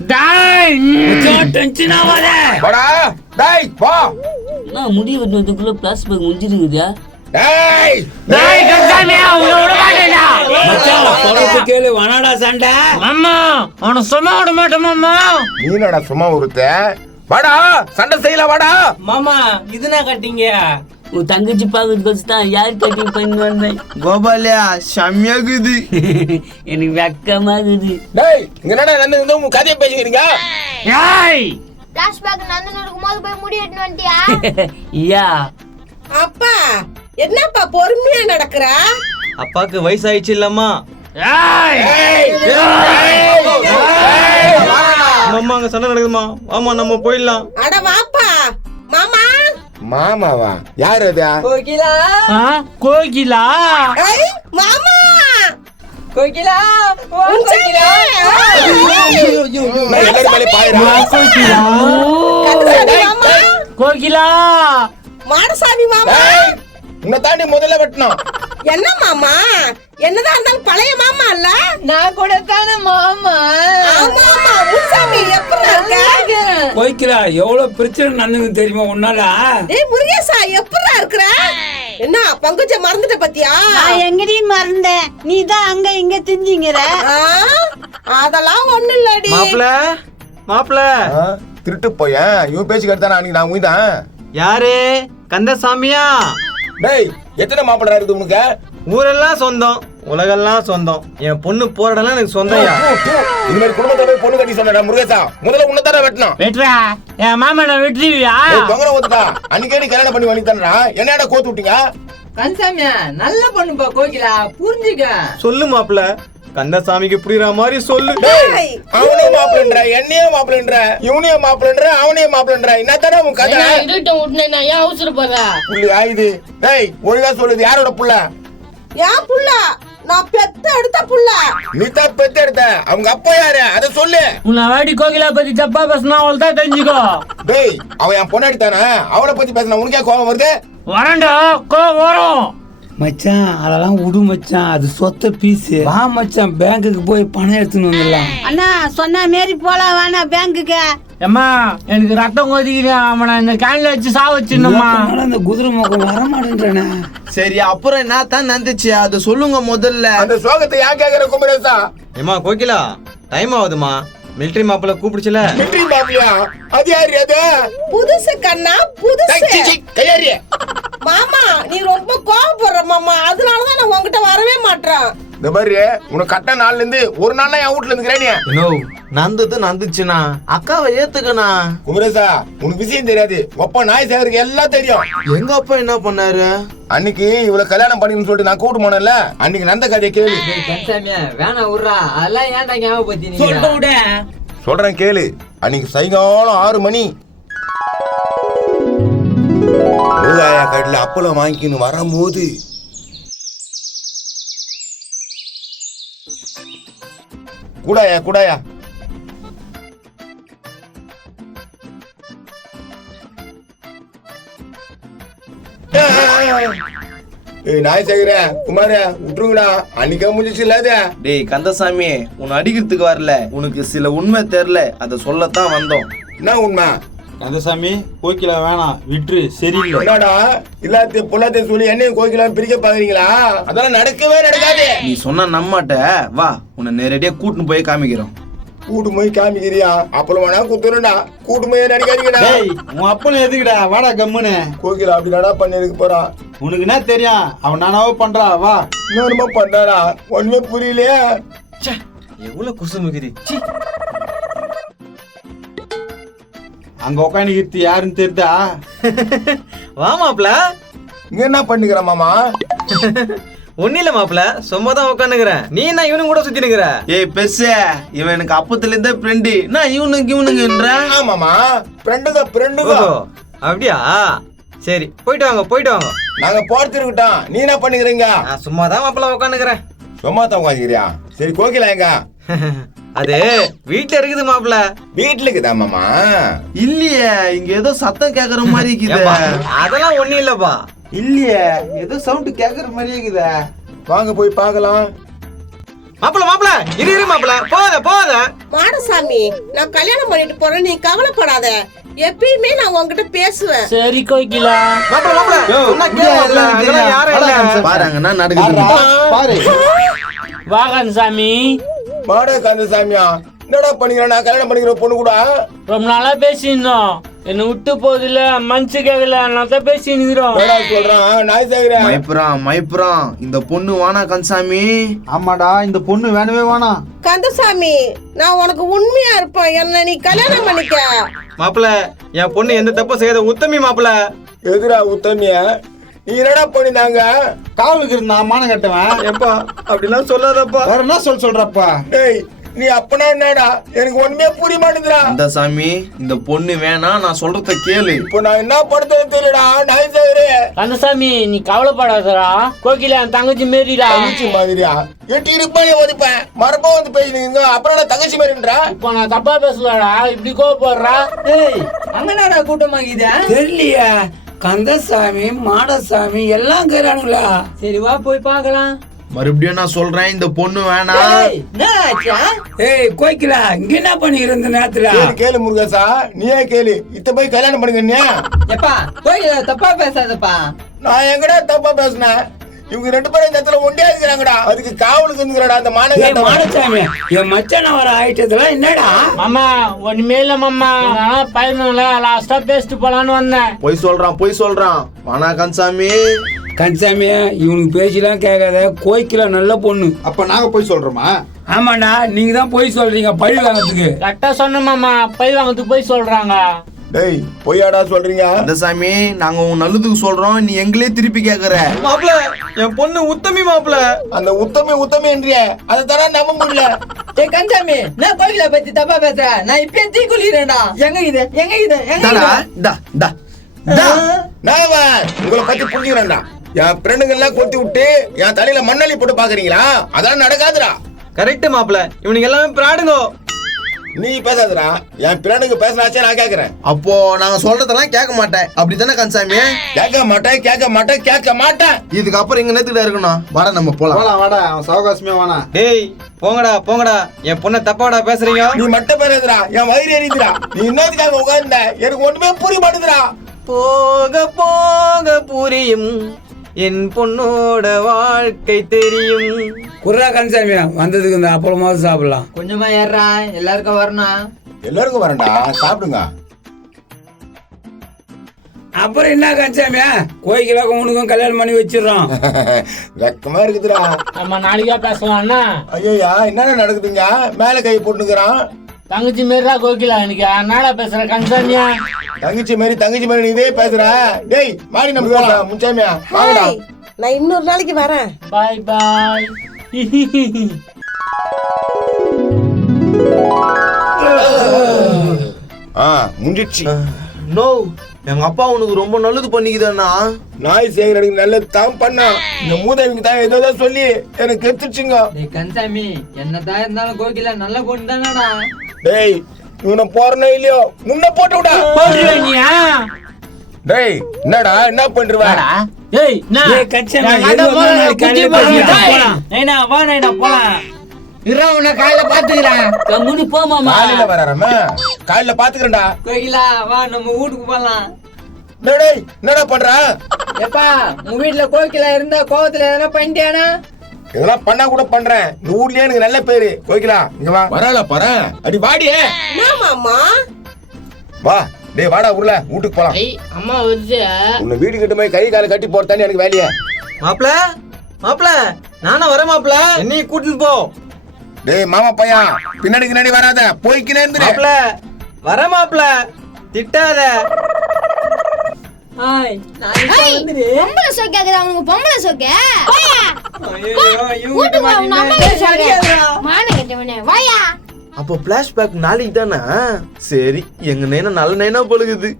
டேய் டென்ஷன் ஆகாத வாடா டேய் வா. நான் முடி வெட்டுறதுக்குள்ள பிளாஸ்டிக் பேக் முடிஞ்சிருக்குதா? டேய் டேய் கச்சாமி அவளை விட மாட்டேடா. மச்சான் சொல்றது கேளு, வனாடா சண்டை. மாமா அவனை சும்மா விட மாட்டேன் மாமா. நீனடா சும்மா ஒருத்த. வாடா சண்டை செய்யல வாடா. மாமா இதுனா கட்டிங்க. உன் தங்கச்சி பாக்கிறதுக்கு வச்சு தான் யார் கட்டிங் பண்ணி வந்தேன். கோபாலியா செம்மையாகுது. எனக்கு வெக்கமாகுது. டேய் இங்க என்னடா நடந்து உங்க கதையை பேசிக்கிறீங்க? ஏய் பிளாஷ்பேக் நந்தன் இருக்கும்போது போய் முடி வெட்டின்னு வந்துட்டியா? ஐயா அப்பா என்னப்பா பொறுமையா நடக்கிற? அப்பாக்கு வயசாயிடுச்சு இல்லம்மா. ஏய் அம்மா அங்க சண்டை நடக்குதுமா. ஆமா நம்ம போயிடலாம். அட வாப்பா மாமா. மாமாவா? யார் அது? கோகிலா. கோகிலா ஐ மாமா. கோகிலா கோகிலா. நான் எல்லாரும் மேலே பாயிரா. கோகிலா மாமா. கோகிலா மாடசாமி மாமா. டேய் உன்னை தாண்டி முதல்ல வெட்டணும். என்ன மாமா? என்னதான் இருந்தாலும் பழைய மாமா இல்ல? நான் கூட தானே மாமா. ஆமா ஆமா முசாமி எப்படி இருக்க? கோய்க்கிறா எவ்வளவு பிரச்சனை நடந்துன்னு தெரியுமா உன்னால? டேய் முருகேசா எப்படி இருக்கற? என்ன பங்குச்ச மறந்துட்ட பத்தியா? நான் எங்கடி மறந்தேன், நீ தான் அங்க இங்க திஞ்சிங்கிற. அதெல்லாம் ஒண்ணு இல்லடி. மாப்பிள திருட்டு போயேன் இவன் பேச்சு கேட்டானா அன்னைக்கு நான் உயிதான். யாரு? கந்தசாமியா? டேய் எத்தனை மாப்பிள்ளை இருக்குது உனக்கு? ஊரெல்லாம் சொந்தம், உலகெல்லாம் சொந்தம். என் பொண்ணு போறடெல்லாம் எனக்கு சொந்தம்யா. இது மாதிரி குடும்பத்தோட போய் பொண்ணு கட்டி சொன்னடா முருகேசா. முதல்ல உன்னை தானே வெட்டணும். வெட்டுறா என் மாமா நான் வெட்டுவியா? தொங்கன ஊத்துட்டா அன்னைக்கே கல்யாணம் பண்ணி வழி தானடா. என்னடா கோத்து விட்டீங்க? கன்சாமியா நல்ல பொண்ணுப்பா கோகிலா, புரிஞ்சுக்க. சொல்லு மாப்பிள, கந்தசாமிக்கு புரியுற மாதிரி சொல்லு. டேய் அவனே மாப்பிள்ளன்ற, என்னையே மாப்பிள்ளன்ற, இவனையே மாப்பிள்ளன்ற, அவனையே மாப்பிள்ளன்ற. என்ன தானே உன் கதை? இருட்டம் விட்டுனே நான் ஏன் அவசரப்படுற? புள்ளி ஆயுது. டேய் ஒழுங்கா சொல்லுது யாரோட புள்ள? ஏன் புள்ள? நான் பெத்த எடுத்த புள்ள. நீ தான் பெத்து எடுத்த. அவங்க அப்பா யாரு அத சொல்லு. உன்னை வாடி கோகிலா பத்தி தப்பா பேசினா அவள் தான் தெரிஞ்சுக்கோ. டேய் அவன் என் பொண்ணாடி தானே, அவளை பத்தி பேசினா உனக்கே கோபம் வருது? வரண்டா கோவம் வரும். மச்சான் அதெல்லாம் விடு மச்சான், அது சொத்த பீஸ். வா மச்சான் பேங்க்குக்கு போய் பணம் எடுத்துன்னு வந்துடலாம். அண்ணா சொன்ன மாரி போலாம் வேணா பேங்குக்கு. அம்மா எனக்கு ரத்தம் கொதிக்கிறேன். அவனை இந்த கேன்ல வச்சு சா வச்சிருந்தம்மா. அந்த குதிரை மோக்கம் வர மாட்டேன்றானே. சரி அப்புறம் என்ன தான் நடந்துச்சு அது சொல்லுங்க முதல்ல. அந்த சோகத்தை ஏன் கேக்குற குமரேசா? ஏமா கோகிலா டைம் ஆகுதுமா. மிலிட்டரி மாப்பிள்ள கூப்பிடுச்சுல. மிலிட்டரி மாப்பிளையா? அது யாரு அது? புதுசு கண்ணா புதுசு. கையாரி மாமா நீ ரொம்ப கோவப்படுற மாமா, அதனாலதான் நான் உன்கிட்ட வரவே மாட்டேன். இந்த மாதிரி உனக்கு கட்ட நாள்ல இருந்து ஒரு நாள் என் வீட்டுல இருந்துக்கிறேன். நந்தது நந்துச்சுனா அக்காவை ஏத்துக்கணா. குமரேசா உனக்கு விஷயம் தெரியாது. அப்பா நாய் சேகருக்கு எல்லாம் தெரியும். எங்க அப்பா என்ன பண்ணாரு? அன்னைக்கு இவ்வளவு கல்யாணம் பண்ணின்னு சொல்லிட்டு நான் கூட்டு போனேன்ல, அன்னைக்கு நந்த கதையை கேளு. கன்சாமியா வேணா விடுறா, அதெல்லாம் ஏன்டா ஞாபகப்படுத்தி சொல்லிட்டு விட. சொல்றேன் கேளு. அன்னைக்கு சாயங்காலம் 6 மணி ஊதாயா கடையில அப்பளம் வாங்கின்னு வரும்போது கூடாயா கூடாயா நாய் சேகர குமார விட்டுருங்கடா. அன்னைக்கே முடிஞ்சிச்சு இல்லாத. டேய் கந்தசாமி உன்னை அடிக்கிறதுக்கு வரல, உனக்கு சில உண்மை தெரியல, அதை சொல்லத்தான் வந்தோம். என்ன உண்மை? கந்தசாமி கோகிலா வேணாம் விட்டுரு, சரியில்லை. என்னடா இல்லாத பொல்லாத சொல்லி என்னையும் கோகிலாம் பிரிக்க பாக்குறீங்களா? அதெல்லாம் நடக்கவே நடக்காது. நீ சொன்ன நம்மட்ட வா, உன்னை நேரடியா கூட்டின்னு போய் காமிக்கிறோம். கூட்டு போய் காமிக்கிறியா? அப்பளம் வேணா குத்துறா. கூட்டு போய் நடிக்காதீங்கடா. டேய் உன் அப்பனை எதுக்குடா, வாடா கம்முன்னு. கோகிலா அப்படி நடா பண்ணிருக்கு போறான். உனக்கு என்ன தெரியும், அவன் நானாவோ பண்றா. வா இன்னொருமா பண்றாடா, ஒண்ணுமே புரியலையே. எவ்வளவு குசுமுகிரி. அங்க உட்காந்து யாருன்னு தெரியுதா? வா மாப்ள. இங்க என்ன பண்ணிக்கிற மாமா? ஒன்னும் இல்ல மாப்ள, சும்மா தான் உட்காந்துக்கிறேன். நீ என்ன இவனும் கூட சுத்தி நிக்கிற? ஏய் பெருசு, இவன் எனக்கு அப்பத்துல இருந்தே ஃப்ரெண்டு. நான் இவனுக்குன்ற. ஆமாமா ஃப்ரெண்டுங்க ஃப்ரெண்டுங்க. அப்படியா? சரி போயிட்டு வாங்க போயிட்டு வாங்க. நாங்க போறது இருக்கட்டும், நீ என்ன பண்ணிக்கிறீங்க? நான் சும்மா தான் மாப்ள உட்காந்துக்கிறேன். சும்மா தான் உட்காந்துக்கிறியா? சரி கோகிலா எங்க? அது வீட்டுல இருக்குது மாப்ள. வீட்டுல இருக்குதா மாமா? இல்லையே, இங்க ஏதோ சத்தம் கேக்குற மாதிரி இருக்குது. அதெல்லாம் ஒண்ணும் இல்லப்பா. இல்லையே, ஏதோ சவுண்ட் கேக்குற மாதிரி இருக்குதா. வாங்க போய் பார்க்கலாம். மாப்பிள இரு மாப்பிள போகாத மாடசாமி நான் கல்யாணம் பண்ணிட்டு போறேன், நீ கவலைப்படாத. எப்பயுமே நான் உன்கிட்ட பேசுவேன். சரி கோகிலா. மாப்பிள சொன்னா கேளு மாப்பிள. அதெல்லாம் யாரும் இல்ல. பாருங்கன்னா நடக்குது பாரு வா கந்தசாமி. மாட கந்தசாமியா, என்னடா பண்ணிக்கிறேன் நான் கல்யாணம் பண்ணிக்கிற பொண்ணு கூட? ரொம்ப நாளா பேசியிருந்தோம், என்ன விட்டு போதில்ல, மனசு கேட்கல, நான் தான் பேசிக்கிறோம். சொல்றான் நாய் சேகிறேன். மைப்புறான் இந்த பொண்ணு வானா கந்தசாமி. ஆமாடா இந்த பொண்ணு வேணவே வேணாம். கந்தசாமி, நான் உனக்கு உண்மையா இருப்பேன், என்ன நீ கல்யாணம் பண்ணிக்க. மாப்பிள என் பொண்ணு எந்த தப்பு செய்யாத உத்தமி மாப்பிள. எதிரா உத்தமிய நீ என்னடா பண்ணிருந்தாங்க? காவலுக்கு இருந்தா மானம் கட்டுவேன். எப்பா அப்படிலாம் சொல்லாதப்பா. வேற என்ன சொல்றப்பா? டேய் நீ அப்பனா என்னடா? எனக்கு ஒண்ணுமே புரிய மாட்டேங்குதுடா. கந்தசாமி இந்த பொண்ணு வேணாம், நான் சொல்றத கேளு. இப்போ நான் என்ன படுத்தது தெரியலடா நாய் சேகிறேன். கந்தசாமி நீ கவலைப்படாதடா, கோகிலா என் தங்கச்சி மாரிடா. தங்கச்சி மாதிரியா? எட்டி இருப்பானே ஒதுப்பேன், மரப்பா வந்து பேசினீங்க, அப்புறம் நான் தங்கச்சி மாதிரின்றா? இப்போ நான் தப்பா பேசலடா, இப்படி கோவப்படுறா. அங்கனாடா கூட்டமாக்குதா? தெரியலையா? கந்தசாமி மாடசாமி எல்லாம் கேறானுங்களா? சரி வா போய் பார்க்கலாம். மறுபடியும் நான் சொல்றேன், இந்த பொண்ணு வேணாம். ஏய் கோய்க்கிலா, இங்க என்ன பண்ணிக்கிற இந்த நேரத்துல? கேளு முருகேசா, நீயே கேளு. இத்த போய் கல்யாணம் பண்ணுங்க. எப்பா கோயில தப்பா பேசாதப்பா. நான் எங்கடா தப்பா பேசினேன்? இவங்க ரெண்டு பேரும் இந்த இடத்துல ஒண்டியா இருக்கிறாங்கடா. அதுக்கு காவலுக்கு இருந்துக்கிறடா அந்த ஏய் மாடசாமி, என் மச்சான வர ஆயிட்டதுல என்னடா? மாமா ஒண்ணுமே இல்ல மாமா, நான் பையனுல லாஸ்டா பேசிட்டு போலான்னு வந்தேன். போய் சொல்றான் வானா கந்தசாமி. கந்தசாமி இவனுக்கு பேசிலாம் கேட்காத, கோய்க்கிலா நல்ல பொண்ணு. அப்ப நாங்க போய் சொல்றோமா? ஆமாண்டா, நீங்க தான் போய் சொல்றீங்க பழி வாங்கறதுக்கு. கரெக்டா சொன்ன மாமா, பை வாங்கறதுக்கு போய் சொல்றாங்க. டேய் பொய்யாடா சொல்றீங்க? கந்தசாமி நாங்க உன் நல்லதுக்கு சொல்றோம், நீ எங்களே திருப்பி கேக்குற. மாப்பிள என் பொண்ணு உத்தமி மாப்பிள. அந்த உத்தமி என்றிய அதை தர நம்ப முடியல. ஏய் கந்தசாமி, நான் கோயில பத்தி தப்பா பேசுறேன், நான் இப்பயே தீ குளிரேன்டா. எங்க இது உங்களை பத்தி புரிஞ்சுக்கிறேன்டா. என் ஃப்ரெண்டுங்க எல்லாம் கொத்தி விட்டு என் தலையில மண்ணள்ளி போட்டு பாக்குறீங்களா? அதெல்லாம் நடக்காதுடா. கரெக்ட் மாப்பிள, இவனுக்கு எல்லாமே பிராடுங்கோ. நீ பேசாதடா, என் பிராண்டுக்கு பேசினாச்சே நான் கேக்குறேன். அப்போ நாங்க சொல்றதெல்லாம் கேட்க மாட்டேன், அப்படித்தானே கந்தசாமி? கேட்க மாட்டேன். இதுக்கப்புறம் இங்க நேத்துக்கிட்ட இருக்கணும். வாடா நம்ம போலாம். வாடா அவன் சவகாசமே வேணாம். டேய் போங்கடா, என் பொண்ணை தப்பாடா பேசுறீங்க. நீ மட்டும் பேசுறா, என் வயிறு எரியுதுடா. நீ என்னதுக்காக உட்கார்ந்த? எனக்கு ஒண்ணுமே புரிய மாட்டேங்குதுடா. போக புரியும், என் பொண்ணோட வாழ்க்கை தெரியும். குர்ரா கந்தசாமி, வந்ததுக்கு இந்த அப்பளமாவது சாப்பிடலாம். கொஞ்சமா ஏறா, எல்லாருக்கும் வரணும். எல்லாருக்கும் வரேன்டா, சாப்பிடுங்க. அப்புறம் என்ன கந்தசாமி, கோய்க்கிலாக்கும் உனக்கும் கல்யாணம் பண்ணி வச்சிடறோம். வெக்கமா இருக்குதுடா. நம்ம நாளைக்கா பேசலாம்னா? ஐயா என்னடா நடக்குதுங்க? மேல கை போட்டுக்கிறான். தங்கச்சி மாரிடா கோகிலா, எனக்கு என்னடா பேசுற கந்தசாமியா? தங்கச்சி மாதிரி நீ இதே பேசுற. டேய் மாடி நம்ம போலாம். முச்சாமியா வாங்கடா. ஏய், நான் இன்னொரு நாளைக்கு வரேன். பாய் பாய். முடிச்சு. நோ, எங்க அப்பா உனக்கு ரொம்ப நல்லது பண்ணிக்குதாண்ணா. நாய் சேகரனுக்கு நல்லது தான் பண்ணா. இந்த மூதேவிங்க தான் ஏதோ சொல்லி எனக்கு கெடுத்துச்சுங்க. டேய் கந்தசாமி, என்னதான் இருந்தாலும் கோகிலா நல்ல பொண்ணு தானடா. டேய் இவனை போறனோ இல்லையோ முன்ன போட்டு விடா. போடுறியா? டேய் என்னடா என்ன பண்றவா? ஏய் நான் ஏய் கந்தசாமி, நான் எது போறேன், வந்தாலும் குட்டி காலையில போறேன். பேசிக்கலாம். போலாம். நைனா வா நைனா போலாம். இருடா, உன்னை காலையில பாத்துக்கிறேன். கம்முனு போ மாமா. காலையில வராம காலையில பாத்துக்கிறேன்டா. கோகிலா வா நம்ம வீட்டுக்கு போலாம். டேய் என்னடா பண்ற? எப்பா உங்க வீட்டுல கோகிலா இருந்தா கோவத்துல எதனா பண்ணிட்டியானா? இதெல்லாம் பண்ணா கூட பண்றேன். இந்த ஊர்லயே எனக்கு நல்ல பேரு. கோகிலா இங்க வா. வரல பாரு. அடி வாடியே. என்ன மாமா? வா டேய் வாடா ஊர்ல வீட்டுக்கு போலாம். ஏய் அம்மா வருது. உன்னை வீடு கிட்ட போய் கை கால கட்டி போட்டானே எனக்கு வேலையே. மாப்பிள நானும் வரேன் மாப்பிள, என்னையும் கூட்டிட்டு போ. டேய் மாமா பையன் பின்னாடி வராத, போய்க்கினே இருந்து. மாப்பிள வரேன் மாப்பிள, திட்டாத. ஹாய் நான் இப்ப வந்துரு. பொம்பளை சோக்காக்குதா உனக்கு? பொம்பளை சோக்க ஐயோ வீட்டுக்கு வா, உன் அம்மா கிட்ட சொல்லு. மானம் கெட்டவனே வாயா. அப்போ பிளாஷ்பேக் நாளைக்கு தானே? சரி, எங்க நேனா நல்ல நேனா பழகுது.